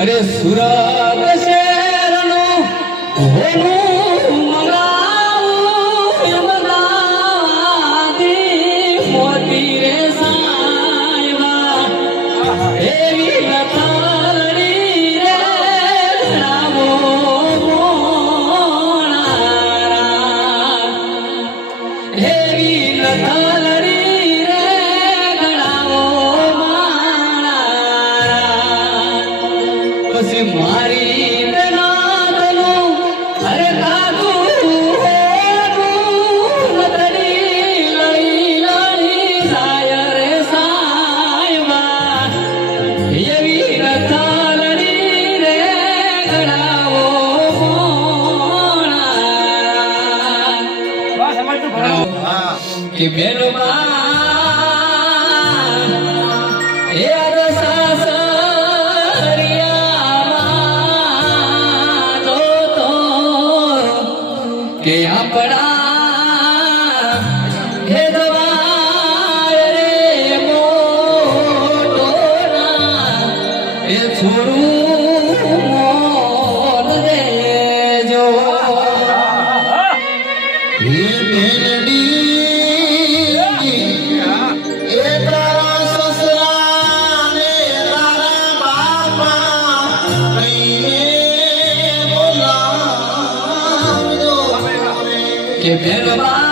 અરે સુરાગ શેરનું હોનું મગાવું મગાદી મોતી રે સાયવા. એવી Lata que me lo va કે આપણા હે રે મોટોના એ છોરું મોલ જો. que me lo va